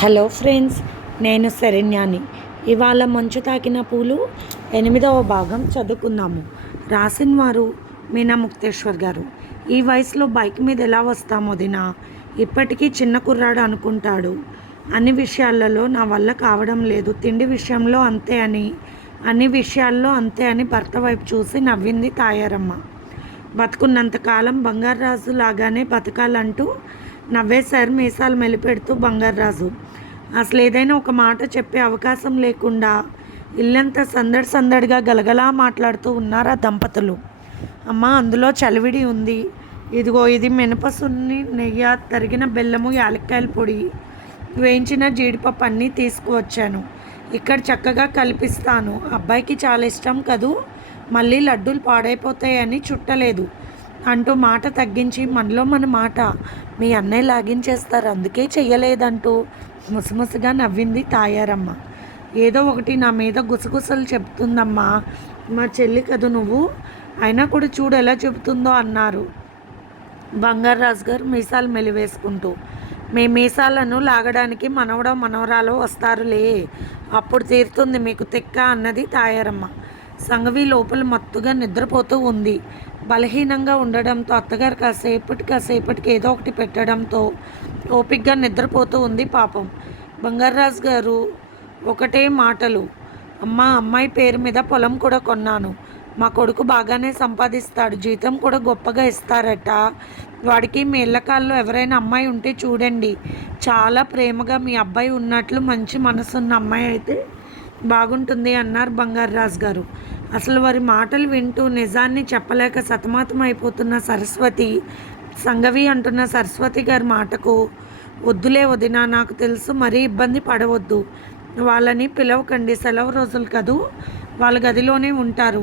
Hello friends నేను శరణ్యాని. ఇవాళ మంచు తాకిన పూలు ఎనిమిదవ భాగం చదువుకుందాము. రాసిన వారు మీనా ముక్తేశ్వర్ గారు. ఈ వయసులో బైక్ మీద ఎలా వస్తామో దినా ఇప్పటికీ చిన్న కుర్రాడు అనుకుంటాడు. అన్ని విషయాలలో నా వల్ల కావడం లేదు. తిండి విషయంలో అంతే అని అన్ని విషయాల్లో అంతే అని భర్త వైపు చూసి నవ్వింది తాయారమ్మ. బతుకున్నంతకాలం బంగారాజు లాగానే బతకాలంటూ నవ్వేశారు మీసాలు మెలిపెడుతూ బంగారాజు అసలు ఏదైనా ఒక మాట చెప్పే అవకాశం లేకుండా ఇల్లంతా సందడి సందడిగా గలగలా మాట్లాడుతూ ఉన్నారా దంపతులు. అమ్మ అందులో చలివిడి ఉంది. ఇదిగో ఇది మినపసున్ని నెయ్యి తరిగిన బెల్లము యాలక్కాయల పొడి. వేయించిన జీడిపప్పు అన్నీ తీసుకువచ్చాను. ఇక్కడ చక్కగా కల్పిస్తాను. అబ్బాయికి చాలా ఇష్టం కదూ? మళ్ళీ లడ్డూలు పాడైపోతాయని చుట్టలేదు. అంటూ మాట తగ్గించి మనలో మన మాట మీ అన్నయ్య లాగించేస్తారు. అందుకే చెయ్యలేదంటూ ముసముసగా నవ్వింది తాయారమ్మ. ఏదో ఒకటి నా మీద గుసగుసలు చెప్తుందమ్మా. మా చెల్లి కదు నువ్వు? అయినా కూడా చూడు ఎలా చెబుతుందో అన్నారు. బంగారాజు గారు మీసాలు మెలివేసుకుంటూ మీ మీసాలను లాగడానికి మనవడ మనవరాలు వస్తారులే. అప్పుడు తీరుతుంది మీకు తిక్క అన్నది తాయారమ్మ. సంగవి లోపల మత్తుగా నిద్రపోతూ ఉంది. బలహీనంగా ఉండడంతో అత్తగారు కాసేపటి కాసేపటికి ఏదో ఒకటి పెట్టడంతో ఓపిగ్గా నిద్రపోతూ ఉంది పాపం. బంగారాజు గారు ఒకటే మాటలు. అమ్మ అమ్మాయి పేరు మీద పొలం కూడా కొన్నాను. మా కొడుకు బాగానే సంపాదిస్తాడు. జీతం కూడా గొప్పగా ఇస్తారట. వాడికి మీ ఇళ్ళకాల్లో ఎవరైనా అమ్మాయి ఉంటే చూడండి. చాలా ప్రేమగా మీ అబ్బాయి ఉన్నట్లు మంచి మనసున్న అమ్మాయి అయితే బాగుంటుంది అన్నారు బంగారాజు గారు. అసలు వారి మాటలు వింటూ నిజాన్ని చెప్పలేక సతమతం అయిపోతున్న సరస్వతి సంగవి అంటున్న సరస్వతి గారి మాటకు వద్దులే వదినా నాకు తెలుసు మరీ ఇబ్బంది పడవద్దు. వాళ్ళని పిలవకండి సెలవు రోజులు కదూ? వాళ్ళ గదిలోనే ఉంటారు.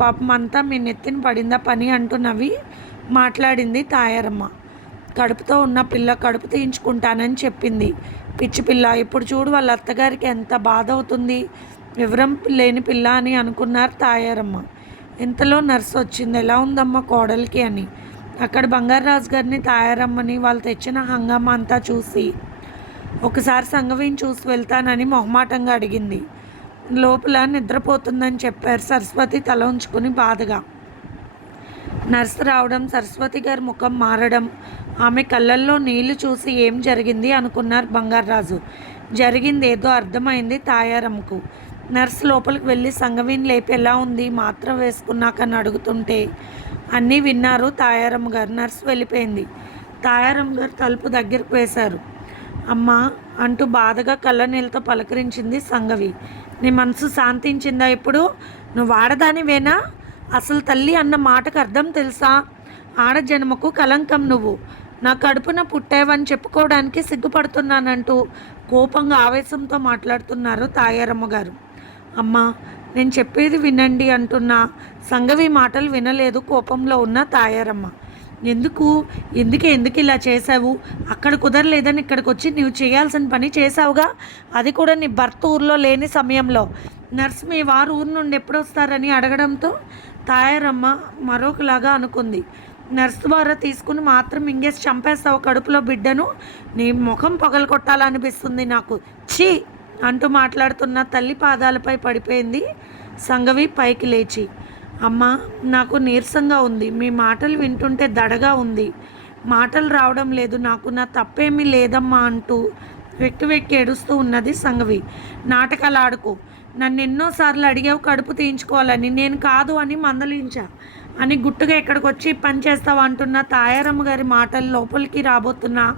పాపం అంతా మీ నెత్తిన పడిందా పని? అంటున్నవి మాట్లాడింది తాయారమ్మ. కడుపుతో ఉన్న పిల్ల కడుపు తీయించుకుంటానని చెప్పింది. పిచ్చి పిల్ల ఇప్పుడు చూడు వాళ్ళ అత్తగారికి ఎంత బాధ అవుతుంది వివరం లేని పిల్ల అని అనుకున్నారు తాయారమ్మ. ఇంతలో నర్సు వచ్చింది. ఎలా ఉందమ్మా కోడలికి అని. అక్కడ బంగారరాజు గారిని తాయారమ్మని వాళ్ళు తెచ్చిన హంగామా అంతా చూసి ఒకసారి సంగవిని చూసి వెళ్తానని మొహమాటంగా అడిగింది. లోపల నిద్రపోతుందని చెప్పారు సరస్వతి తల ఉంచుకుని బాధగా. నర్సు రావడం సరస్వతి గారి ముఖం మారడం ఆమె కళ్ళల్లో నీళ్ళు చూసి ఏం జరిగింది అనుకున్నారు బంగారరాజు. జరిగింది ఏదో అర్థమైంది తాయారమ్మకు. నర్స్ లోపలికి వెళ్ళి సంగవీన్ లేపి ఎలా ఉంది? మాత్రం వేసుకున్నాక అని అడుగుతుంటే అన్నీ విన్నారు తాయారమ్మ గారు. నర్స్ వెళ్ళిపోయింది. తాయారమ్మ గారు తలుపు దగ్గరకు వేశారు. అమ్మా అంటూ బాధగా కళ్ళ నీళ్ళతో పలకరించింది సంగవి. నీ మనసు శాంతించిందా ఇప్పుడు? నువ్వు ఆడదానివేనా అసలు తల్లి అన్న మాటకు అర్థం తెలుసా? ఆడజన్మకు కలంకం నువ్వు. నా కడుపున పుట్టావని చెప్పుకోవడానికి సిగ్గుపడుతున్నానంటూ కోపంగా ఆవేశంతో మాట్లాడుతున్నారు తాయారమ్మ గారు. అమ్మా నేను చెప్పేది వినండి అంటున్నా. సంగవి మాటలు వినలేదు కోపంలో ఉన్న తాయారమ్మ. ఎందుకు? ఎందుకు ఎందుకు ఇలా చేసావు అక్కడ కుదరలేదని ఇక్కడికి వచ్చి నువ్వు చేయాల్సిన పని చేసావుగా అది కూడా నీ భర్త ఊర్లో లేని సమయంలో. నర్స్ మీ వారు ఊరు నుండి ఎప్పుడు వస్తారని అడగడంతో తాయారమ్మ మరొకలాగా అనుకుంది. నర్స్ ద్వారా తీసుకుని మాత్రం ఇంగేసి చంపేస్తావు కడుపులో బిడ్డను. నీ ముఖం పగలు కొట్టాలనిపిస్తుంది నాకు. ఛీ! అంటూ మాట్లాడుతున్న తల్లి పాదాలపై పడిపోయింది. సంగవి పైకి లేచి అమ్మ నాకు నీరసంగా ఉంది. మీ మాటలు వింటుంటే దడగా ఉంది. మాటలు రావడం లేదు. నాకు నా తప్పేమీ లేదమ్మా అంటూ వెక్కి వెక్కి ఏడుస్తూ ఉన్నది సంగవి. నాటకాలు ఆడుకో నన్ను ఎన్నోసార్లు అడిగావు కడుపు తీయించుకోవాలని. నేను కాదు అని మందలించా. అని గుట్టుగా ఇక్కడికి వచ్చి పని చేస్తావు అంటున్న తాయారమ్మ గారి మాటలు లోపలికి రాబోతున్న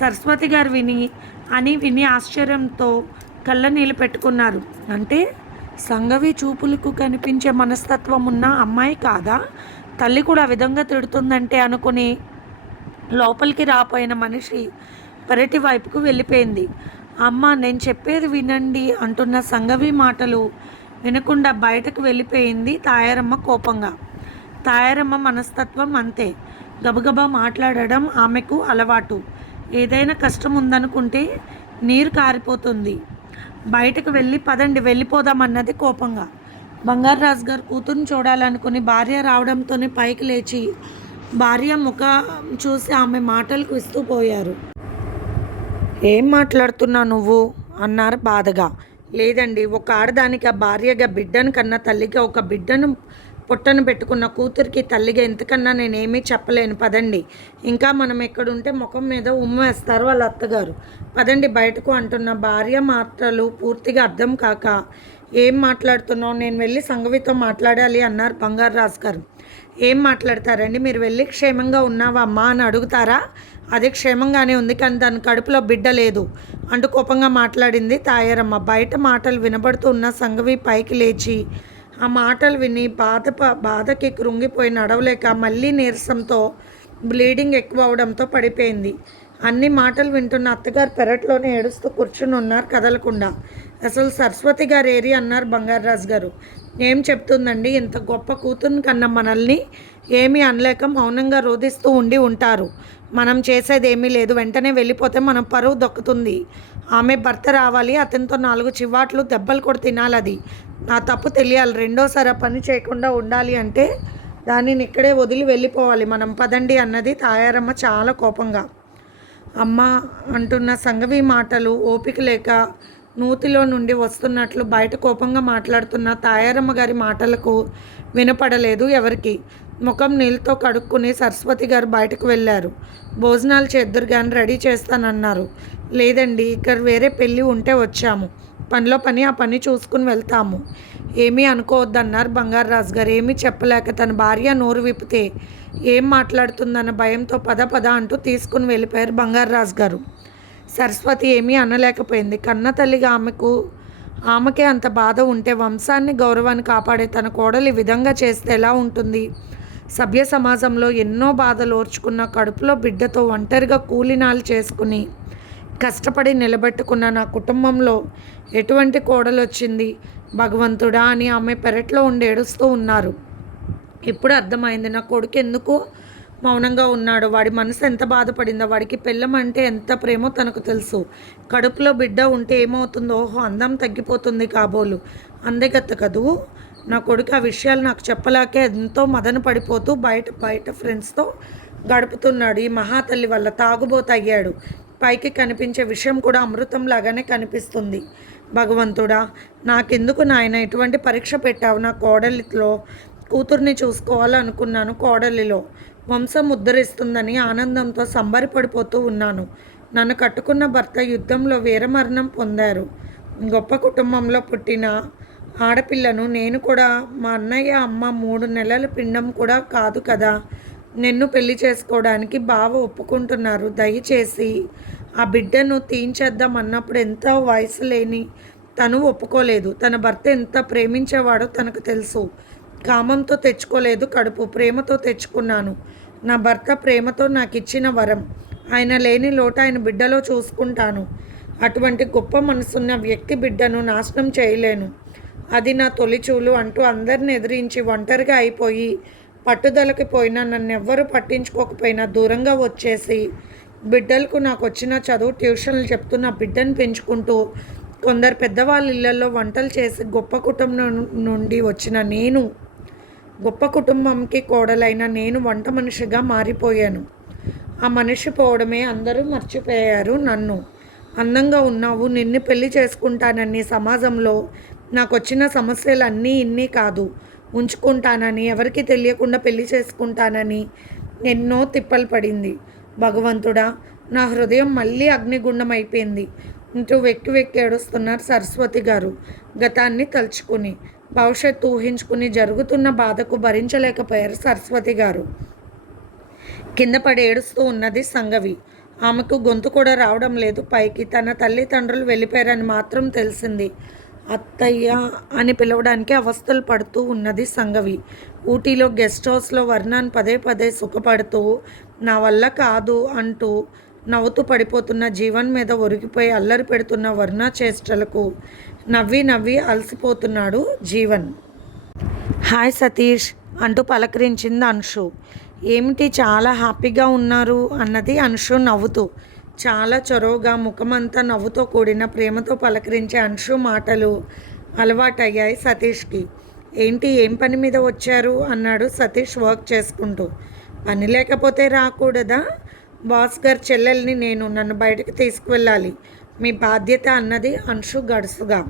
సరస్వతి గారు విని అని విని ఆశ్చర్యంతో కళ్ళ నీళ్ళు పెట్టుకున్నారు. అంటే సంగవి చూపులకు కనిపించే మనస్తత్వం ఉన్న అమ్మాయి కాదా? తల్లి కూడా విధంగా తిడుతుందంటే అనుకుని లోపలికి రాపోయిన మనిషి పెరటి వైపుకు వెళ్ళిపోయింది. అమ్మ నేను చెప్పేది వినండి అంటున్న సంగవి మాటలు వినకుండా బయటకు వెళ్ళిపోయింది తాయారమ్మ కోపంగా. తాయారమ్మ మనస్తత్వం అంతే. గబగబా మాట్లాడడం ఆమెకు అలవాటు. ఏదైనా కష్టం ఉందనుకుంటే నీరు కారిపోతుంది. బయటకు వెళ్ళి పదండి వెళ్ళిపోదామన్నది కోపంగా. బంగారరాజు గారు కూతురుని చూడాలనుకుని భార్య రావడంతోనే పైకి లేచి భార్య ముఖం చూసి ఆమె మాటలకు ఇస్తూ పోయారు. ఏం మాట్లాడుతున్నావు నువ్వు? అన్నారు బాధగా. లేదండి ఒక ఆడదానికి ఆ భార్యగా బిడ్డను కన్నా తల్లిగా ఒక బిడ్డను పుట్టను పెట్టుకున్న కూతురికి తల్లిగా ఎంతకన్నా నేనేమీ చెప్పలేను. పదండి. ఇంకా మనం ఎక్కడుంటే ముఖం మీద ఉమ్మ వేస్తారు వాళ్ళ అత్తగారు. పదండి బయటకు అంటున్న భార్య మాటలు పూర్తిగా అర్థం కాక ఏం మాట్లాడుతున్నావు? నేను వెళ్ళి సంగవితో మాట్లాడాలి అన్నారు బంగారు రాజు గారు ఏం మాట్లాడతారండి? మీరు వెళ్ళి క్షేమంగా ఉన్నావా అమ్మా అని అడుగుతారా? అది క్షేమంగానే ఉంది కానీ దాని కడుపులో బిడ్డ లేదు. అంటూ కోపంగా మాట్లాడింది తాయారమ్మ. బయట మాటలు వినబడుతూ ఉన్న సంగవి పైకి లేచి ఆ మాటలు విని బాధ బాధకి కృంగిపోయి నడవలేక మళ్ళీ నీరసంతో బ్లీడింగ్ ఎక్కువ అవడంతో పడిపోయింది. అన్ని మాటలు వింటున్న అత్తగారు పెరట్లోనే ఏడుస్తూ కూర్చుని ఉన్నారు కదలకుండా. అసలు సరస్వతి గారు ఏరి అన్నారు బంగారరాజు గారు. ఏం చెప్తుందండి? ఇంత గొప్ప కూతురు కన్నా మనల్ని ఏమీ అనలేక మౌనంగా రోధిస్తూ ఉండి ఉంటారు. మనం చేసేది ఏమీ లేదు. వెంటనే వెళ్ళిపోతే మనం పరువు దొక్కుతుంది. ఆమె భర్త రావాలి అతనితో నాలుగు చివాట్లు దెబ్బలు కూడా తినాలి అది. నా తప్పు తెలియాలి రెండోసారి ఆ పని చేయకుండా ఉండాలి అంటే దానిని ఇక్కడే వదిలి వెళ్ళిపోవాలి. మనం పదండి అన్నది తాయారమ్మ చాలా కోపంగా. అమ్మ అంటున్న సంగవి మాటలు ఓపిక లేక నూతిలో నుండి వస్తున్నట్లు బయట కోపంగా మాట్లాడుతున్న తాయారమ్మ గారి మాటలకు వినపడలేదు ఎవరికి. ముఖం నీళ్ళతో కడుక్కుని సరస్వతి గారు బయటకు వెళ్ళారు. భోజనాలు చేద్దరు కానీ రెడీ చేస్తానన్నారు. లేదండి ఇక్కడ వేరే పెళ్ళి ఉంటే వచ్చాము. పనిలో పని ఆ పని చూసుకుని వెళ్తాము. ఏమీ అనుకోవద్దన్నారు బంగారరాజు గారు. ఏమీ చెప్పలేక తన భార్య నోరు విప్పితే ఏం మాట్లాడుతుందన్న భయంతో పద పద అంటూ తీసుకుని వెళ్ళిపోయారు బంగారరాజు గారు. సరస్వతి ఏమీ అనలేకపోయింది. కన్న తల్లిగా ఆమెకు ఆమెకే అంత బాధ ఉంటే వంశాన్ని గౌరవాన్ని కాపాడే తన కోడలు ఈ విధంగా చేస్తే ఎలా ఉంటుంది? సభ్య సమాజంలో ఎన్నో బాధలు ఓర్చుకున్న కడుపులో బిడ్డతో ఒంటరిగా కూలినాలు చేసుకుని కష్టపడి నిలబెట్టుకున్న నా కుటుంబంలో ఎటువంటి కోడలు వచ్చింది భగవంతుడా అని ఆమె పెరట్లో ఉండి ఏడుస్తూ ఉన్నారు. ఇప్పుడు అర్థమైంది నా కొడుకు ఎందుకు మౌనంగా ఉన్నాడు? వాడి మనసు ఎంత బాధపడిందో వాడికి పెళ్ళం అంటే ఎంత ప్రేమో తనకు తెలుసు. కడుపులో బిడ్డ ఉంటే ఏమవుతుందో? ఓహో అందం తగ్గిపోతుంది కాబోలు. అందగత్త కదూ? నా కొడుకు ఆ విషయాలు నాకు చెప్పలేకే ఎంతో మదన పడిపోతూ బయట బయట ఫ్రెండ్స్తో గడుపుతున్నాడు. ఈ మహాతల్లి వల్ల తాగుబోతయ్యాడు. పైకి కనిపించే విషయం కూడా అమృతం లాగానే కనిపిస్తుంది. భగవంతుడా నాకెందుకు నాయన ఇటువంటి పరీక్ష పెట్టావు? నా కోడలిలో కూతుర్ని చూసుకోవాలనుకున్నాను కోడలిలో. వంశం ఉద్ధరిస్తుందని ఆనందంతో సంబరిపడిపోతూ ఉన్నాను. నన్ను కట్టుకున్న భర్త యుద్ధంలో వీరమరణం పొందారు. గొప్ప కుటుంబంలో పుట్టిన ఆడపిల్లను నేను కూడా మా అన్నయ్య అమ్మ మూడు నెలల పిండం కూడా కాదు కదా. నిన్ను పెళ్ళి చేసుకోవడానికి బావ ఒప్పుకుంటున్నారు. దయచేసి ఆ బిడ్డను తీయించేద్దాం అన్నప్పుడు ఎంతో వయసు లేని తను ఒప్పుకోలేదు. తన భర్త ఎంత ప్రేమించేవాడో తనకు తెలుసు. కామంతో తెచ్చుకోలేదు కడుపు ప్రేమతో తెచ్చుకున్నాను. నా భర్త ప్రేమతో నాకు ఇచ్చిన వరం. ఆయన లేని లోటు ఆయన బిడ్డలో చూసుకుంటాను. అటువంటి గొప్ప మనసున్న వ్యక్తి బిడ్డను నాశనం చేయలేను. అది నా తొలిచూలు అంటూ అందరిని ఎదిరించి ఒంటరిగా అయిపోయి పట్టుదలకి పోయినా నన్ను ఎవ్వరూ పట్టించుకోకపోయినా దూరంగా వచ్చేసి బిడ్డలకు నాకు వచ్చిన చదువు ట్యూషన్లు చెప్తూ నా బిడ్డను పెంచుకుంటూ కొందరు పెద్దవాళ్ళ ఇళ్ళలో వంటలు చేసి గొప్ప కుటుంబం నుండి వచ్చిన నేను గొప్ప కుటుంబంకి కోడలైన నేను వంట మనిషిగా మారిపోయాను. ఆ మనిషి పోవడమే అందరూ మర్చిపోయారు నన్ను. అందంగా ఉన్నావు నిన్ను పెళ్ళి చేసుకుంటానని సమాజంలో నాకు వచ్చిన సమస్యలు అన్నీ ఇన్ని కాదు. ఉంచుకుంటానని ఎవరికి తెలియకుండా పెళ్ళి చేసుకుంటానని ఎన్నో తిప్పలు పడింది. భగవంతుడా నా హృదయం మళ్ళీ అగ్నిగుండం అయిపోయింది ఇంటూ వెక్కి వెక్కి ఏడుస్తున్నారు సరస్వతి గారు. గతాన్ని తలుచుకుని భవిష్యత్తు ఊహించుకుని జరుగుతున్న బాధకు భరించలేకపోయారు సరస్వతి గారు. కింద పడి ఏడుస్తూ ఉన్నది సంగవి. ఆమెకు గొంతు కూడా రావడం లేదు. పైకి తన తల్లిదండ్రులు వెళ్ళిపోయారని మాత్రం తెలిసింది. అత్తయ్య అని పిలవడానికి అవస్థలు పడుతూ ఉన్నది సంగవి. ఊటీలో గెస్ట్ హౌస్లో వర్ణాన్ని పదే పదే సుఖపడుతూ నా వల్ల కాదు అంటూ నవ్వుతూ పడిపోతున్న జీవన్ మీద ఒరిగిపోయి అల్లరి పెడుతున్న వర్ణ చేష్టలకు నవ్వి నవ్వి అలసిపోతున్నాడు జీవన్. హాయ్ సతీష్ అంటూ పలకరించింది అంశు. ఏమిటి చాలా హ్యాపీగా ఉన్నారు అన్నది అంశు నవ్వుతూ. చాలా చొరవగా ముఖమంతా నవ్వుతో కూడిన ప్రేమతో పలకరించే అంశు మాటలు అలవాటయ్యాయి సతీష్కి. ఏంటి ఏం పని మీద వచ్చారు? అన్నాడు సతీష్ వర్క్ చేసుకుంటూ. పని లేకపోతే రాకూడదా? బాస్ గారి చెల్లెల్ని నేను నన్ను బయటకు తీసుకువెళ్ళాలి. మీ బాధ్యత అన్నది అంశు గడుసుగా.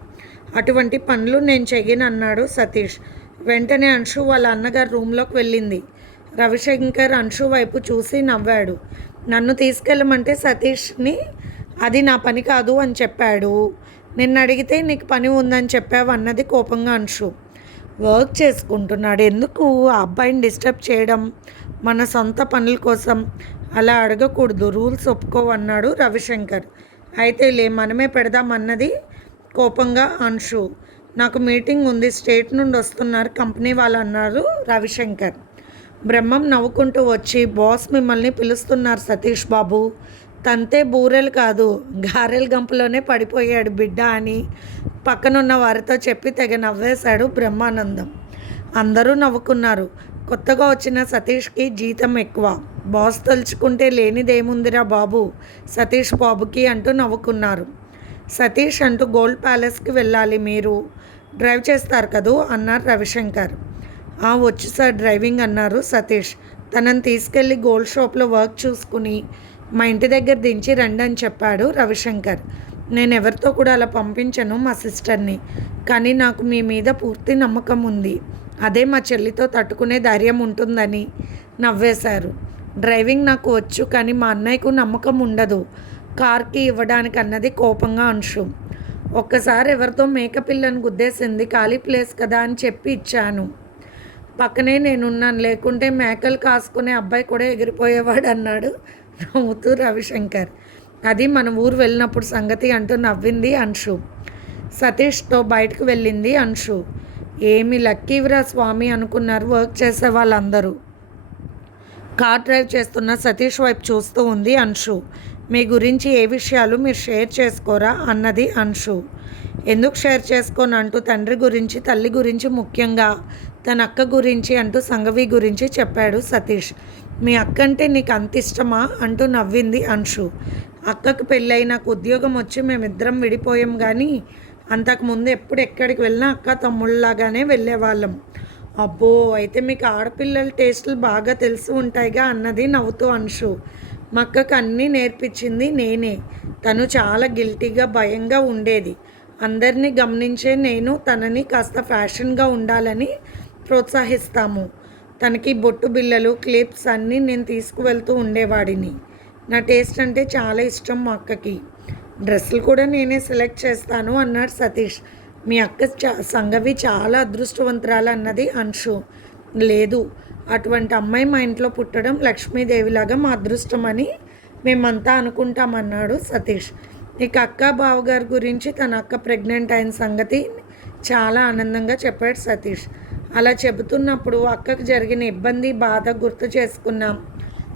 అటువంటి పనులు నేను చెయ్యను అన్నాడు సతీష్. వెంటనే అంశు వాళ్ళ అన్నగారు రూమ్లోకి వెళ్ళింది. రవిశంకర్ అంశు వైపు చూసి నవ్వాడు. నన్ను తీసుకెళ్ళమంటే సతీష్ని అది నా పని కాదు అని చెప్పాడు. నిన్ను అడిగితే నీకు పని ఉందని చెప్పావు అన్నది కోపంగా అంశు. వర్క్ చేసుకుంటున్నాడు. ఎందుకు ఆ అబ్బాయిని డిస్టర్బ్ చేయడం? మన సొంత పనుల కోసం. అలా అడగకూడదు. రూల్స్ ఒప్పుకోవన్నాడు రవిశంకర్. అయితే లే మనమే పెడదామన్నది కోపంగా అంశు. నాకు మీటింగ్ ఉంది. స్టేట్ నుండి వస్తున్నారు. కంపెనీ వాళ్ళు అన్నారు రవిశంకర్. బ్రహ్మం నవ్వుకుంటూ వచ్చి బాస్ మిమ్మల్ని పిలుస్తున్నారు సతీష్ బాబు. తంతే బూరెలు కాదు గారెల గంపలోనే పడిపోయాడు బిడ్డ అని పక్కనున్న వారితో చెప్పి తెగ నవ్వేశాడు బ్రహ్మానందం. అందరూ నవ్వుకున్నారు. కొత్తగా వచ్చిన సతీష్కి జీతం ఎక్కువ. బాస్ తలుచుకుంటే లేనిదేముందిరా బాబు సతీష్ బాబుకి అంటూ నవ్వుకున్నారు. సతీష్ అంటూ గోల్డ్ ప్యాలెస్కి వెళ్ళాలి మీరు. డ్రైవ్ చేస్తారు కదూ? అన్నారు రవిశంకర్. వచ్చు సార్ డ్రైవింగ్ అన్నారు సతీష్. తనని తీసుకెళ్ళి గోల్డ్ షాప్లో వర్క్ చూసుకుని మా ఇంటి దగ్గర దించి రండి అని చెప్పాడు రవిశంకర్. నేను ఎవరితో కూడా అలా పంపించను మా సిస్టర్ని. కానీ నాకు మీ మీద పూర్తి నమ్మకం ఉంది. అదే మా చెల్లితో తట్టుకునే ధైర్యం ఉంటుందని నవ్వేశారు డ్రైవింగ్ నాకు వచ్చు కానీ మా అన్నయ్యకు నమ్మకం ఉండదు. కార్కి ఇవ్వడానికి అన్నది కోపంగా అంశం. ఒక్కసారి ఎవరితో మేకపిల్లను గుద్దేసింది ఖాళీ ప్లేస్ కదా అని చెప్పి ఇచ్చాను. పక్కనే నేనున్నాను లేకుంటే మేకలు కాసుకునే అబ్బాయి కూడా ఎగిరిపోయేవాడు అన్నాడు నవ్వుతూ రవిశంకర్. అది మన ఊరు వెళ్ళినప్పుడు సంగతి అంటూ నవ్వింది అంశు. సతీష్తో బయటకు వెళ్ళింది అంశు. ఏమి లక్కీవిరా స్వామి అనుకున్నారు వర్క్ చేసే వాళ్ళందరూ. కార్ డ్రైవ్ చేస్తున్న సతీష్ వైపు చూస్తూ ఉంది అంశు. మీ గురించి ఏ విషయాలు మీరు షేర్ చేసుకోరా అన్నది అంశు. ఎందుకు షేర్ చేసుకోను అంటూ తండ్రి గురించి తల్లి గురించి ముఖ్యంగా తన అక్క గురించి అంటూ సంగవి గురించి చెప్పాడు సతీష్. మీ అక్క అంటే నీకు అంత ఇష్టమా? అంటూ నవ్వింది అంశు. అక్కకు పెళ్ళై నాకు ఉద్యోగం వచ్చి మేమిద్దరం విడిపోయాం కానీ అంతకుముందు ఎప్పుడు ఎక్కడికి వెళ్ళినా అక్క తమ్ముళ్ళలాగానే వెళ్ళేవాళ్ళం. అబ్బో అయితే మీకు ఆడపిల్లల టేస్టులు బాగా తెలిసి ఉంటాయిగా అన్నది నవ్వుతూ అంశు. మా అక్కకు అన్నీ నేర్పించింది నేనే. తను చాలా గిల్టీగా భయంగా ఉండేది. అందరినీ గమనించే నేను తనని కాస్త ఫ్యాషన్గా ఉండాలని ప్రోత్సహిస్తాము. తనకి బొట్టు బిళ్ళలు క్లిప్స్ అన్నీ నేను తీసుకువెళ్తూ ఉండేవాడిని. నా టేస్ట్ అంటే చాలా ఇష్టం మా అక్కకి. డ్రెస్సులు కూడా నేనే సెలెక్ట్ చేస్తాను అన్నాడు సతీష్. మీ అక్క చా సంగవి చాలా అదృష్టవంతురాలు అన్నది అంశు. లేదు అటువంటి అమ్మాయి మా ఇంట్లో పుట్టడం లక్ష్మీదేవిలాగా మా అదృష్టం అని మేమంతా అనుకుంటామన్నాడు సతీష్. ఇక అక్క బావగారి గురించి తన అక్క ప్రెగ్నెంట్ అయిన సంగతి చాలా ఆనందంగా చెప్పాడు సతీష్. అలా చెబుతున్నప్పుడు అక్కకు జరిగిన ఇబ్బంది బాధ గుర్తు చేసుకున్నాం.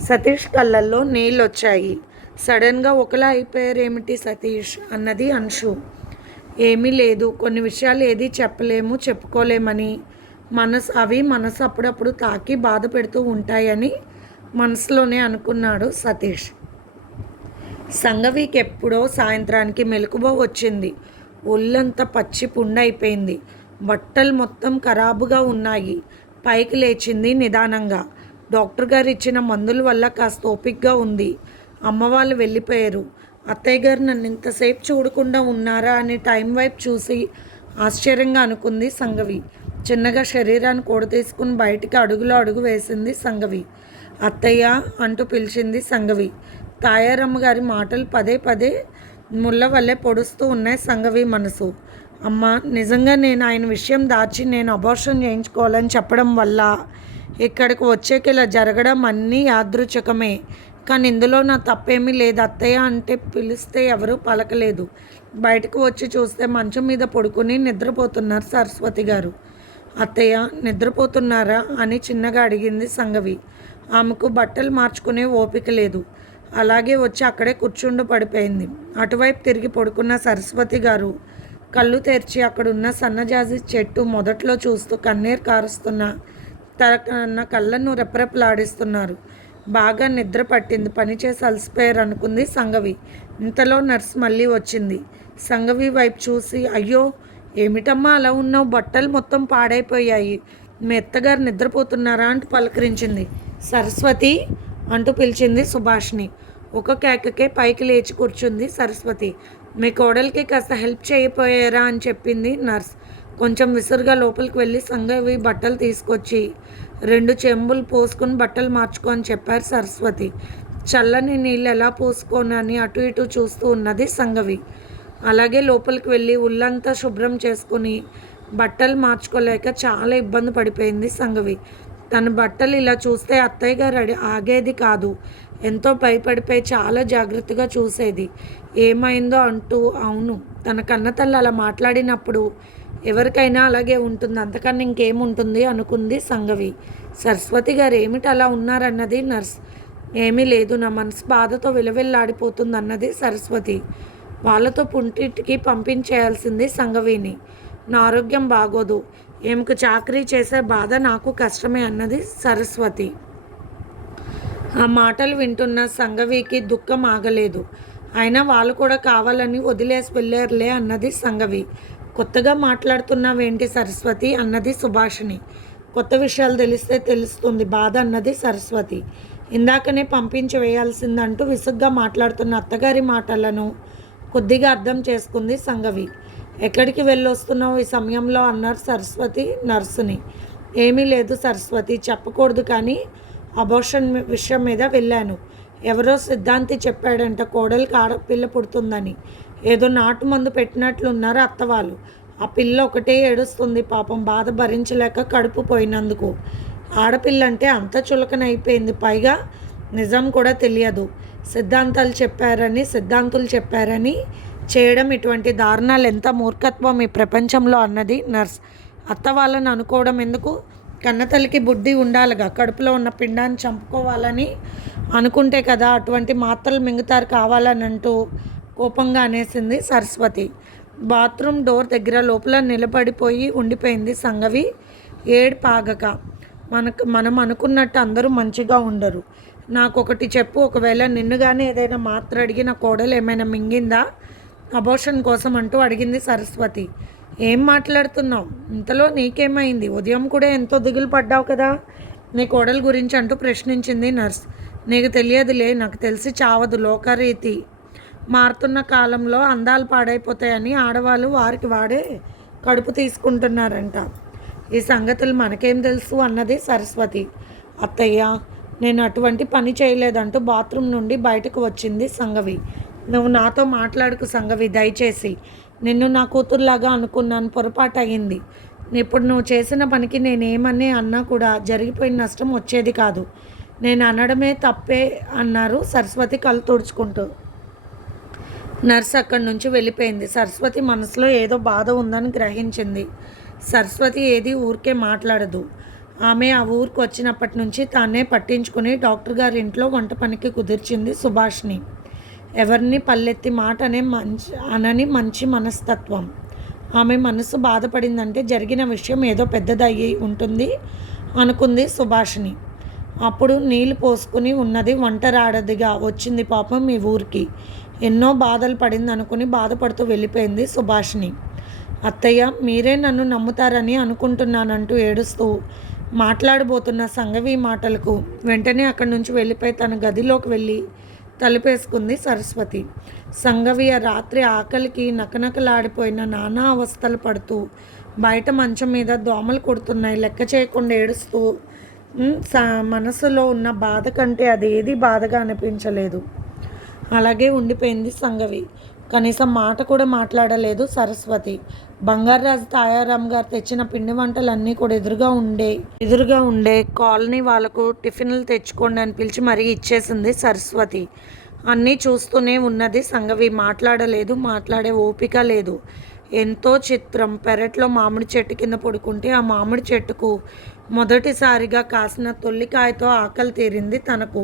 సతీష్ కళ్ళల్లో నీళ్ళు వచ్చాయి సడన్గా ఒకలా అయిపోయారు ఏమిటి సతీష్? అన్నది అంశు. ఏమీ లేదు కొన్ని విషయాలు ఏది చెప్పలేము చెప్పుకోలేమని. మనసు అవి మనసు అప్పుడప్పుడు తాకి బాధ పెడుతూ ఉంటాయని మనసులోనే అనుకున్నాడు సతీష్. సంగవికి ఎప్పుడో సాయంత్రానికి మెలకువ వచ్చింది. ఒళ్ళంతా పచ్చి పుండైపోయింది. బట్టలు మొత్తం ఖరాబుగా ఉన్నాయి. పైకి లేచింది నిదానంగా. డాక్టర్ గారు ఇచ్చిన మందుల వల్ల కాస్త ఓపిక్గా ఉంది. అమ్మ వాళ్ళు వెళ్ళిపోయారు. అత్తయ్య గారు నన్ను ఇంతసేపు చూడకుండా ఉన్నారా అని టైం వైపు చూసి ఆశ్చర్యంగా అనుకుంది సంగవి. చిన్నగా శరీరాన్ని కూడతీసుకుని బయటికి అడుగులో అడుగు వేసింది సంగవి. అత్తయ్య అంటూ పిలిచింది సంగవి. తాయారమ్మ గారి మాటలు పదే పదే ముళ్ళ వల్లే పొడుస్తూ ఉన్నాయి సంగవి మనసు. అమ్మ నిజంగా నేను ఆయన విషయం దాచి నేను అబార్షన్ చేయించుకోవాలని చెప్పడం వల్ల ఇక్కడికి వచ్చేకి ఇలా జరగడం అన్నీ యాదృచ్ఛికమే. కానీ ఇందులో నా తప్పేమీ లేదు అత్తయ్య అంటే పిలిస్తే ఎవరూ పలకలేదు. బయటకు వచ్చి చూస్తే మంచం మీద పడుకుని నిద్రపోతున్నారు సరస్వతి గారు. అత్తయ్య నిద్రపోతున్నారా అని చిన్నగా అడిగింది సంగవి. ఆమెకు బట్టలు మార్చుకునే ఓపిక లేదు. అలాగే వచ్చి అక్కడే కూర్చుండు పడిపోయింది. అటువైపు తిరిగి పడుకున్న సరస్వతి గారు కళ్ళు తెరిచి అక్కడున్న సన్నజాజి చెట్టు మొదట్లో చూస్తూ కన్నీరు కారుస్తున్న తన కళ్ళను రెపరెపలాడిస్తున్నారు. బాగా నిద్ర పట్టింది. పనిచేసి అలసిపోయారు అనుకుంది సంగవి. ఇంతలో నర్స్ మళ్ళీ వచ్చింది. సంగవి వైపు చూసి అయ్యో ఏమిటమ్మా అలా ఉన్నావు? బట్టలు మొత్తం పాడైపోయాయి. మీ అత్తగారు నిద్రపోతున్నారా? అంటూ పలకరించింది. సరస్వతి అంటూ పిలిచింది సుభాష్ని ఒక కేకకే పైకి లేచి కూర్చుంది సరస్వతి. మీ కోడలికి కాస్త హెల్ప్ చేయపోయారా అని చెప్పింది నర్స్. కొంచెం విసురుగా లోపలికి వెళ్ళి సంగవి బట్టలు తీసుకొచ్చి రెండు చెంబులు పోసుకుని బట్టలు మార్చుకో అని చెప్పారు సరస్వతి. చల్లని నీళ్ళు ఎలా పోసుకోనని అటు ఇటు చూస్తూ ఉన్నది సంగవి అలాగే లోపలికి వెళ్ళి ఉల్లంతా శుభ్రం చేసుకుని బట్టలు మార్చుకోలేక చాలా ఇబ్బంది పడిపోయింది సంగవి తన బట్టలు ఇలా చూస్తే అత్తయ్య గారు ఆగేది కాదు. ఎంతో భయపడిపోయి చాలా జాగ్రత్తగా చూసేది. ఏమైందో అంటూ అవును తన కన్నతల్లి అలా మాట్లాడినప్పుడు ఎవరికైనా అలాగే ఉంటుంది అంతకన్నా ఇంకేముంటుంది అనుకుంది సంగవి. సరస్వతి గారు ఏమిటి అలా ఉన్నారన్నది నర్స్ ఏమీ లేదు నా మనసు బాధతో విలవిల్లాడిపోతుంది అన్నది సరస్వతి. వాళ్ళతో పుంటింటికి పంపించేయాల్సింది సంగవిని. నా ఆరోగ్యం బాగోదు ఏమికి చాకరీ చేసే బాధ నాకు కష్టమే అన్నది సరస్వతి. ఆ మాటలు వింటున్న సంగవికి దుఃఖం ఆగలేదు. అయినా వాళ్ళు కూడా కావాలని వదిలేసి వెళ్ళారులే అన్నది సంగవి. కొత్తగా మాట్లాడుతున్నావేంటి సరస్వతి? అన్నది సుభాషిణి. కొత్త విషయాలు తెలిస్తే తెలుస్తుంది. బాధ అన్నది సరస్వతి. ఇందాకనే పంపించి వేయాల్సిందంటూ విసుగ్గా మాట్లాడుతున్న అత్తగారి మాటలను కొద్దిగా అర్థం చేసుకుంది సంగవి. ఎక్కడికి వెళ్ళొస్తున్నావు ఈ సమయంలో? అన్నారు సరస్వతి నర్సుని. ఏమీ లేదు సరస్వతి చెప్పకూడదు కానీ అబోషన్ విషయం మీద వెళ్ళాను. ఎవరో సిద్ధాంతి చెప్పాడంట కోడలికి ఆడపిల్ల పుడుతుందని. ఏదో నాటు మందు పెట్టినట్లున్నారు అత్తవాళ్ళు. ఆ పిల్ల ఒకటే ఏడుస్తుంది పాపం బాధ భరించలేక కడుపు పోయినందుకు. ఆడపిల్ల అంటే అంత చులకన అయిపోయింది పైగా నిజం కూడా తెలియదు. సిద్ధాంతాలు చెప్పారని సిద్ధాంతులు చెప్పారని చేయడం ఇటువంటి దారుణాలు ఎంత మూర్ఖత్వం ఈ ప్రపంచంలో అన్నది నర్స్. అత్త వాళ్ళని అనుకోవడం ఎందుకు? కన్నతల్లికి బుద్ధి ఉండాలిగా. కడుపులో ఉన్న పిండాన్ని చంపుకోవాలని అనుకుంటే కదా అటువంటి మాత్రలు మింగుతారు కావాలని అంటూ కోపంగా అనేసింది సరస్వతి. బాత్రూమ్ డోర్ దగ్గర లోపల నిలబడిపోయి ఉండిపోయింది సంగవి. ఏడ్పాగక. మనకు మనం అనుకున్నట్టు అందరూ మంచిగా ఉండరు. నాకు ఒకటి చెప్పు ఒకవేళ నిన్నుగానే ఏదైనా మాత్ర అడిగిన కోడలు ఏమైనా మింగిందా? అబోషన్ కోసం అంటూ అడిగింది సరస్వతి. ఏం మాట్లాడుతున్నావు? ఇంతలో నీకేమైంది? ఉదయం కూడా ఎంతో దిగులు పడ్డావు కదా? నీ కోడల గురించి అంటూ ప్రశ్నించింది నర్స్. నీకు తెలియదులే నాకు తెలిసి చావదు లోకరీతి. మారుతున్న కాలంలో అందాలు పాడైపోతాయని ఆడవాళ్ళు వారికి వాడే కడుపు తీసుకుంటున్నారంట. ఈ సంగతులు మనకేం తెలుసు అన్నది సరస్వతి. అత్తయ్య నేను అటువంటి పని చేయలేదంటూ బాత్రూమ్ నుండి బయటకు వచ్చింది సంగవి. నువ్వు నాతో మాట్లాడుకు సంగవి దయచేసి. నిన్ను నా కూతురులాగా అనుకున్నాను పొరపాటు అయింది ఇప్పుడు నువ్వు చేసిన పనికి నేనేమని అన్నా కూడా జరిగిపోయిన నష్టం వచ్చేది కాదు. నేను అనడమే తప్పే అన్నారు సరస్వతి కళ్ళు తుడుచుకుంటూ. నర్స్ అక్కడి నుంచి వెళ్ళిపోయింది. సరస్వతి మనసులో ఏదో బాధ ఉందని గ్రహించింది. సరస్వతి ఏది ఊరికే మాట్లాడదు. ఆమె ఆ ఊరికి వచ్చినప్పటి నుంచి తానే పట్టించుకుని డాక్టర్ గారి ఇంట్లో వంట పనికి కుదిర్చింది సుభాష్ని ఎవరిని పల్లెత్తి మాట అనే మంచి అనని మంచి మనస్తత్వం. ఆమె మనసు బాధపడిందంటే జరిగిన విషయం ఏదో పెద్దదయ్యి ఉంటుంది అనుకుంది సుభాషిణి. అప్పుడు నీళ్ళు పోసుకుని ఉన్నది వంటరాడదిగా వచ్చింది పాపం మీ ఊరికి. ఎన్నో బాధలు పడింది అనుకుని బాధపడుతూ వెళ్ళిపోయింది సుభాషిణి. అత్తయ్య మీరే నన్ను నమ్ముతారని అనుకుంటున్నానంటూ ఏడుస్తూ మాట్లాడబోతున్న సంగవి మాటలకు వెంటనే అక్కడి నుంచి వెళ్ళిపోయి తన గదిలోకి వెళ్ళి తలుపేసుకుంది సరస్వతి. సంగవియ ఆ రాత్రి ఆకలికి నకనకలాడిపోయిన నానా అవస్థలు పడుతూ బయట మంచం మీద దోమలు కొడుతున్నాయి లెక్క చేయకుండా ఏడుస్తూ మనసులో ఉన్న బాధ కంటే అది బాధగా అనిపించలేదు. అలాగే ఉండిపోయింది సంగవి. కనీసం మాట కూడా మాట్లాడలేదు సరస్వతి. బంగారాజు తాయారాం గారు తెచ్చిన పిండి వంటలన్నీ కూడా ఎదురుగా ఉండే ఎదురుగా ఉండే కాలనీ వాళ్ళకు టిఫిన్లు తెచ్చుకోండి అని పిలిచి మరీ ఇచ్చేసింది సరస్వతి. అన్నీ చూస్తూనే ఉన్నది. సంగవి మాట్లాడలేదు మాట్లాడే ఓపిక లేదు. ఎంతో చిత్రం. పెరట్లో మామిడి చెట్టు కింద పడుకుంటే ఆ మామిడి చెట్టుకు మొదటిసారిగా కాసిన తొల్లికాయతో ఆకలి తీరింది తనకు.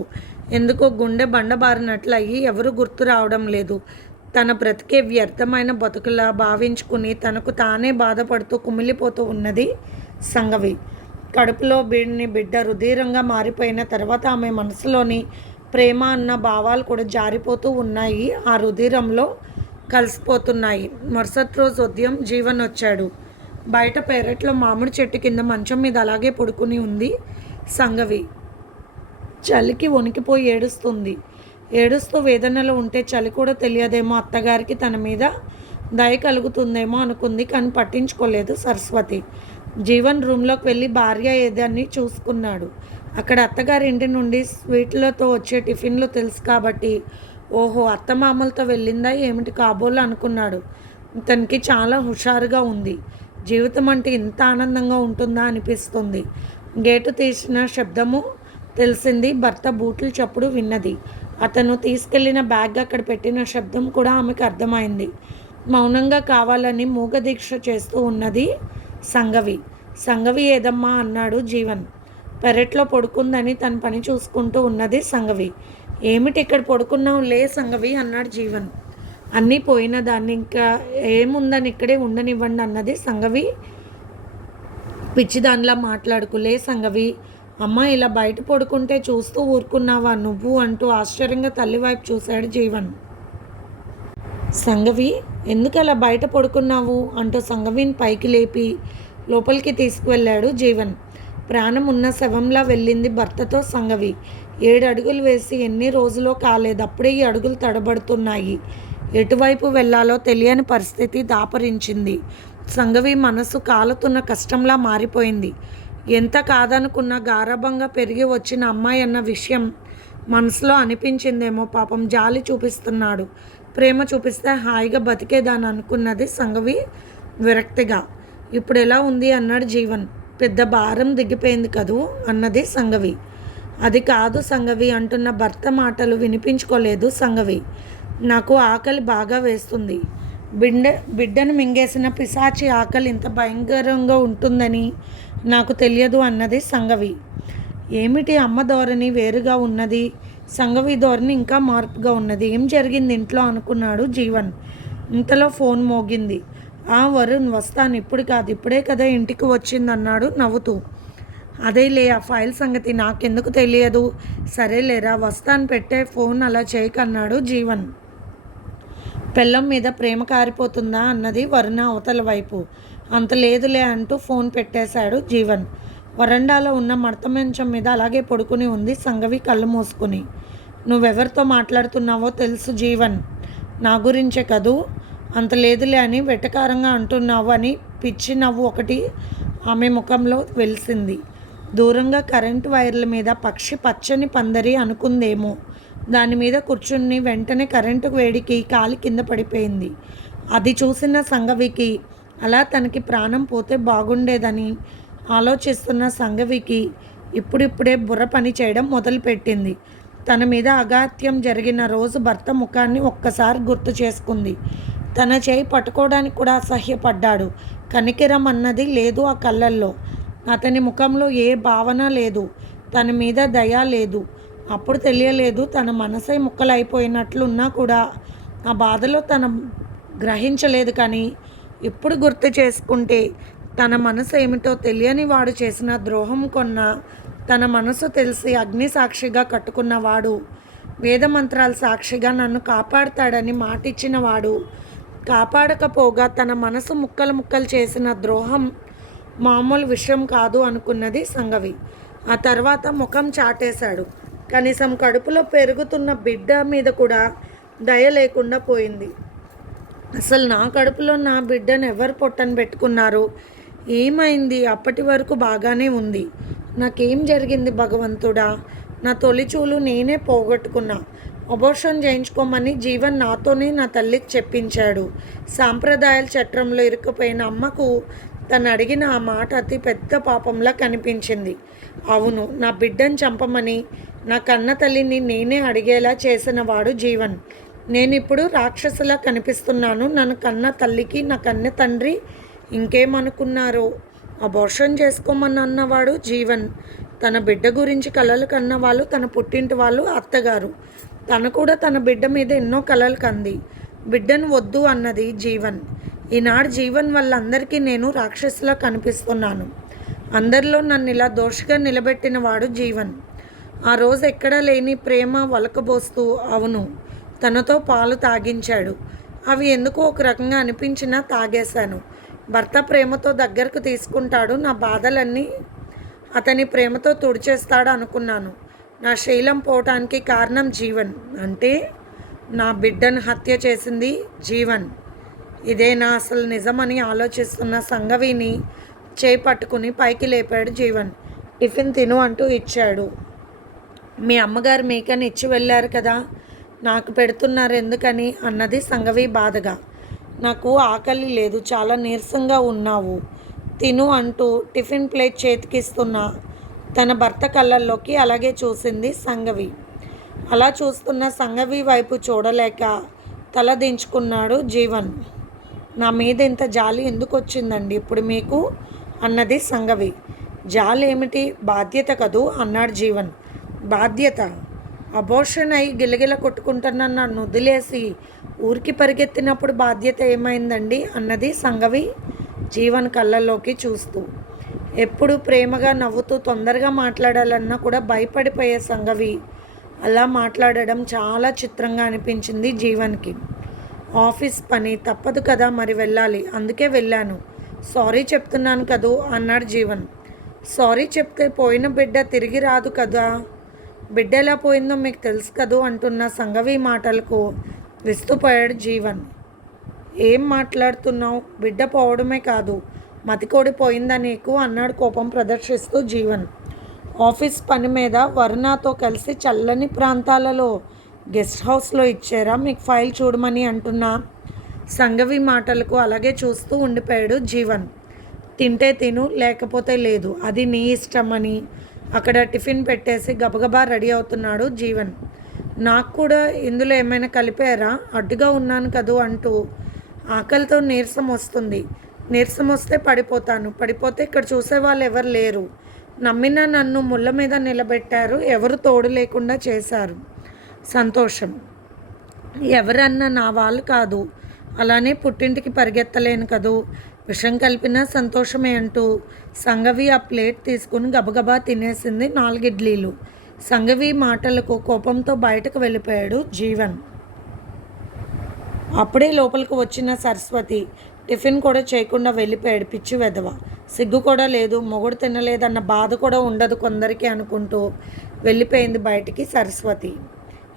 ఎందుకో గుండె బండబారినట్లు అయ్యి ఎవరు గుర్తు రావడం లేదు. తన బ్రతికే వ్యర్థమైన బతుకులా భావించుకుని తనకు తానే బాధపడుతూ కుమిలిపోతూ ఉన్నది సంగవి. కడుపులో బిడ్ని బిడ్డ రుధిరంగా మారిపోయిన తర్వాత ఆమె మనసులోని ప్రేమ అన్న భావాలు కూడా జారిపోతూ ఉన్నాయి. ఆ రుధిరంలో కలిసిపోతున్నాయి. మరుసటి రోజు ఉదయం జీవన్ వచ్చాడు. బయట పెరట్లో మామిడి చెట్టు కింద మంచం మీద అలాగే పడుకుని ఉంది సంగవి. చలికి వణికిపోయి ఏడుస్తుంది. ఏడుస్తూ వేదనలో ఉంటే చలి కూడా తెలియదేమో అత్తగారికి తన మీద దయ కలుగుతుందేమో అనుకుంది కానీ పట్టించుకోలేదు సరస్వతి. జీవన్ రూమ్లోకి వెళ్ళి భార్య ఏదని చూసుకున్నాడు. అక్కడ అత్తగారి ఇంటి నుండి స్వీట్లతో వచ్చే టిఫిన్లు తెలుసు కాబట్టి ఓహో అత్తమామలతో వెళ్ళిందా ఏమిటి కాబోలు అనుకున్నాడు. ఇతనికి చాలా హుషారుగా ఉంది. జీవితం అంటే ఇంత ఆనందంగా ఉంటుందా అనిపిస్తుంది. గేటు తీసిన శబ్దము తెలిసింది. భర్త బూట్లు చప్పుడు విన్నది. అతను తీసుకెళ్ళిన బ్యాగ్ అక్కడ పెట్టిన శబ్దం కూడా ఆమెకు అర్థమైంది. మౌనంగా కావాలని మూగదీక్ష చేస్తూ ఉన్నది సంగవి. సంగవి ఏదమ్మా అన్నాడు జీవన్. పెరట్లో పడుకుందని తన పని చూసుకుంటూ ఉన్నది సంగవి. ఏమిటి ఇక్కడ పడుకున్నావు లే సంగవి అన్నాడు జీవన్. అన్నీ పోయిన దాన్ని ఇంకా ఏముందని ఇక్కడే ఉండనివ్వండి అన్నది సంగవి. పిచ్చిదానిలా మాట్లాడుకులే సంగవి. అమ్మ ఇలా బయట పడుకుంటే చూస్తూ ఊరుకున్నావా? నువ్వు అంటూ ఆశ్చర్యంగా తల్లి వైపు చూశాడు జీవన్. సంగవి ఎందుకు అలా బయట పడుకున్నావు? అంటూ సంగవిని పైకి లేపి లోపలికి తీసుకువెళ్ళాడు జీవన్. ప్రాణం ఉన్న శవంలా వెళ్ళింది భర్తతో సంగవి. ఏడు అడుగులు వేసి ఎన్ని రోజులో కాలేదు. అప్పుడే ఈ అడుగులు తడబడుతున్నాయి. ఎటువైపు వెళ్ళాలో తెలియని పరిస్థితి దాపరించింది. సంగవి మనసు కాలుతున్న కష్టంలా మారిపోయింది. ఎంత కాదనుకున్నా గారభంగా పెరిగి వచ్చిన అమ్మాయి అన్న విషయం మనసులో అనిపించిందేమో పాపం జాలి చూపిస్తున్నాడు. ప్రేమ చూపిస్తే హాయిగా బతికేదాన్ని అనుకున్నది సంగవి విరక్తిగా. ఇప్పుడు ఎలా ఉంది అన్నాడు జీవన్. పెద్ద భారం దిగిపోయింది కదూ అన్నది సంగవి. అది కాదు సంగవి అంటున్న భర్త మాటలు వినిపించుకోలేదు సంగవి. నాకు ఆకలి బాగా వేస్తుంది. బిడ్డ బిడ్డను మింగేసిన పిశాచి ఆకలి ఇంత భయంకరంగా ఉంటుందని నాకు తెలియదు అన్నది సంగవి. ఏమిటి అమ్మ ధోరణి వేరుగా ఉన్నది? సంగవి ధోరణి ఇంకా మార్పుగా ఉన్నది. ఏం జరిగింది ఇంట్లో? అనుకున్నాడు జీవన్. ఇంతలో ఫోన్ మోగింది. ఆ వరుణ్ వస్తాను. ఇప్పుడు కాదు. ఇప్పుడే కదా ఇంటికి వచ్చిందన్నాడు నవ్వుతూ. అదేలే ఆ ఫైల్ సంగతి నాకెందుకు తెలియదు? సరేలేరా వస్తాను. పెట్టే ఫోన్ అలా చేయకన్నాడు జీవన్. పెళ్ళం మీద ప్రేమ కారిపోతుందా? అన్నది వరుణ అవతల వైపు. అంత లేదులే అంటూ ఫోన్ పెట్టేశాడు జీవన్. వరండాలో ఉన్న మడత మంచం మీద అలాగే పడుకుని ఉంది సంగవి కళ్ళు మూసుకుని. నువ్వెవరితో మాట్లాడుతున్నావో తెలుసు జీవన్. నా గురించే కదూ? అంత లేదులే అని వెటకారంగా అంటున్నావు అని పిచ్చి నవ్వు ఒకటి ఆమె ముఖంలో వెలిసింది. దూరంగా కరెంటు వైర్ల మీద పక్షి పచ్చని పందరి అనుకుందేమో. దాని మీద కూర్చుని వెంటనే కరెంటు వేడికి కాలి కింద పడిపోయింది. అది చూసిన సంగవికి అలా తనకి ప్రాణం పోతే బాగుండేదని ఆలోచిస్తున్న సంగవికి ఇప్పుడిప్పుడే బుర్ర పని చేయడం మొదలుపెట్టింది. తన మీద అగాత్యం జరిగిన రోజు భర్త ముఖాన్ని ఒక్కసారి గుర్తు చేసుకుంది. తన చేయి పట్టుకోవడానికి కూడా అసహ్యపడ్డాడు. కనికిరం అన్నది లేదు ఆ కళ్ళల్లో. అతని ముఖంలో ఏ భావన లేదు. తన మీద దయ లేదు. అప్పుడు తెలియలేదు తన మనసే ముక్కలైపోయినట్లున్నా కూడా ఆ బాధలో తన గ్రహించలేదు కానీ ఇప్పుడు గుర్తు చేసుకుంటే తన మనసు ఏమిటో తెలియని వాడు చేసిన ద్రోహం కొన్న తన మనసు తెలిసి అగ్ని సాక్షిగా కట్టుకున్నవాడు వేదమంత్రాల సాక్షిగా నన్ను కాపాడతాడని మాటిచ్చిన వాడు కాపాడకపోగా తన మనసు ముక్కలు ముక్కలు చేసిన ద్రోహం మామూలు విషయం కాదు అనుకున్నది సంగవి. ఆ తర్వాత ముఖం చాటేశాడు. కనీసం కడుపులో పెరుగుతున్న బిడ్డ మీద కూడా దయ లేకుండా పోయింది. అసలు నా కడుపులో నా బిడ్డను ఎవరు పొట్టని పెట్టుకున్నారు? ఏమైంది? అప్పటి వరకు బాగానే ఉంది. నాకేం జరిగింది భగవంతుడా? నా తొలిచూలు నేనే పోగొట్టుకున్నా. అబోర్షన్ చేయించుకోమని జీవన్ నాతోనే నా తల్లికి చెప్పించాడు. సాంప్రదాయాల చట్రంలో ఇరుక్కుపోయిన అమ్మకు తను అడిగిన ఆ మాట అతి పెద్ద పాపంలా కనిపించింది. అవును నా బిడ్డను చంపమని నా కన్న తల్లిని నేనే అడిగేలా చేసిన వాడు జీవన్. నేను ఇప్పుడు రాక్షసులా కనిపిస్తున్నాను. నన్ను కన్న తల్లికి నా కన్న తండ్రి ఇంకేమనుకున్నారో? అబోర్షన్ చేసుకోమని అన్నవాడు జీవన్. తన బిడ్డ గురించి కలలు కన్న వాళ్ళు తన పుట్టింటి వాళ్ళు అత్తగారు. తను కూడా తన బిడ్డ మీద ఎన్నో కలలు కంది. బిడ్డను వద్దు అన్నది జీవన్. ఈనాడు జీవన్ వల్ల అందరికీ నేను రాక్షసులా కనిపిస్తున్నాను. అందరిలో నన్ను ఇలా దోషగా నిలబెట్టిన వాడు జీవన్. ఆ రోజు ఎక్కడా లేని ప్రేమ వలకబోస్తూ అవును. తనతో పాలు తాగించాడు. అవి ఎందుకో ఒక రకంగా అనిపించినా తాగేశాను. భర్త ప్రేమతో దగ్గరకు తీసుకుంటాడు. నా బాధలన్నీ అతని ప్రేమతో తుడిచేస్తాడు అనుకున్నాను. నా శైలం పోవటానికి కారణం జీవన్. అంటే నా బిడ్డను హత్య చేసింది జీవన్. ఇదే నా అసలు నిజమని ఆలోచిస్తున్న సంగవిని చేపట్టుకుని పైకి లేపాడు జీవన్. టిఫిన్ తిను అంటూ ఇచ్చాడు. మీ అమ్మగారు మీకని ఇచ్చి వెళ్ళారు కదా. నాకు పెడుతున్నారు ఎందుకని అన్నది సంగవి బాధగా. నాకు ఆకలి లేదు చాలా నీరసంగా ఉన్నావు. తిను అంటూ టిఫిన్ ప్లేట్ చేతికిస్తున్న తన భర్త కళ్ళల్లోకి అలాగే చూసింది సంగవి. అలా చూస్తున్న సంగవి వైపు చూడలేక తల దించుకున్నాడు జీవన్. నా మీద ఇంత జాలి ఎందుకు వచ్చిందండి ఇప్పుడు మీకు? అన్నది సంగవి. జాలి ఏమిటి బాధ్యత కదూ? అన్నాడు జీవన్. బాధ్యత? అబోర్షన్ అయి గిలగిల కొట్టుకుంటున్న నన్ను వదిలేసి ఊరికి పరిగెత్తినప్పుడు బాధ్యత ఏమైందండి? అన్నది సంగవి జీవన్ కళ్ళల్లోకి చూస్తూ. ఎప్పుడు ప్రేమగా నవ్వుతూ తొందరగా మాట్లాడాలన్నా కూడా భయపడిపోయే సంగవి. అలా మాట్లాడడం చాలా చిత్రంగా అనిపించింది జీవన్కి. ఆఫీస్ పని తప్పదు కదా మరి వెళ్ళాలి. అందుకే వెళ్ళాను. సారీ చెప్తున్నాను కదూ? అన్నాడు జీవన్. సారీ చెప్తే పోయిన బిడ్డ తిరిగి రాదు కదా? బిడ్డ ఎలా పోయిందో మీకు తెలుసు కదూ అంటున్న సంగవి మాటలకు విస్తుపోయాడు జీవన్. ఏం మాట్లాడుతున్నావు? బిడ్డ పోవడమే కాదు మతికోడి పోయిందా నీకు? అన్నాడు కోపం ప్రదర్శిస్తూ జీవన్. ఆఫీస్ పని మీద వరుణతో కలిసి చల్లని ప్రాంతాలలో గెస్ట్ హౌస్లో ఇచ్చారా? మీకు ఫైల్ చూడమని అంటున్నా. సంగవి మాటలకు అలాగే చూస్తూ ఉండిపోయాడు జీవన్. తింటే తిను లేకపోతే లేదు. అది నీ ఇష్టమని అక్కడ టిఫిన్ పెట్టేసి గబగబా రెడీ అవుతున్నాడు జీవన్. నాకు కూడా ఇందులో ఏమైనా కలిపారా? అడ్డుగా ఉన్నాను కదూ అంటూ ఆకలితో నీరసం వస్తుంది. నీరసం వస్తే పడిపోతాను. పడిపోతే ఇక్కడ చూసే వాళ్ళు ఎవరు లేరు. నమ్మిన నన్ను ముళ్ళ మీద నిలబెట్టారు. ఎవరు తోడు లేకుండా చేశారు. సంతోషం. ఎవరన్నా నా వాళ్ళు కాదు. అలానే పుట్టింటికి పరిగెత్తలేను కదూ. విషం కలిపిన సంతోషమే అంటూ సంగవి ఆ ప్లేట్ తీసుకుని గబగబా తినేసింది నాలుగిడ్లీలు. సంగవి మాటలకు కోపంతో బయటకు వెళ్ళిపోయాడు జీవన్. అప్పుడే లోపలికి వచ్చిన సరస్వతి టిఫిన్ కూడా చేయకుండా వెళ్ళిపోయాడు పిచ్చి వెధవ. సిగ్గు కూడా లేదు మొగుడు తినలేదన్న బాధ కూడా ఉండదు కొందరికి అనుకుంటూ వెళ్ళిపోయింది బయటికి సరస్వతి.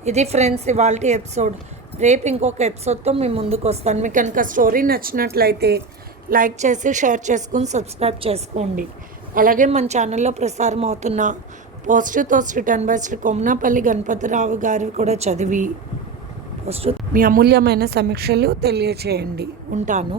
ఇది ఫ్రెండ్స్ ఇవాళ ఎపిసోడ్. రేపు ఇంకొక ఎపిసోడ్తో మీ ముందుకు వస్తాను. మీకు కనుక స్టోరీ నచ్చినట్లయితే లైక్ చేసి షేర్ చేసుకుని సబ్స్క్రైబ్ చేసుకోండి. అలాగే మన ఛానల్లో ప్రసారం అవుతున్న positive thoughts written by Shri Kommanapalli Ganapathirao గారు కూడా చదివి పోస్టు మీ అమూల్యమైన సమీక్షలు తెలియచేయండి. ఉంటాను.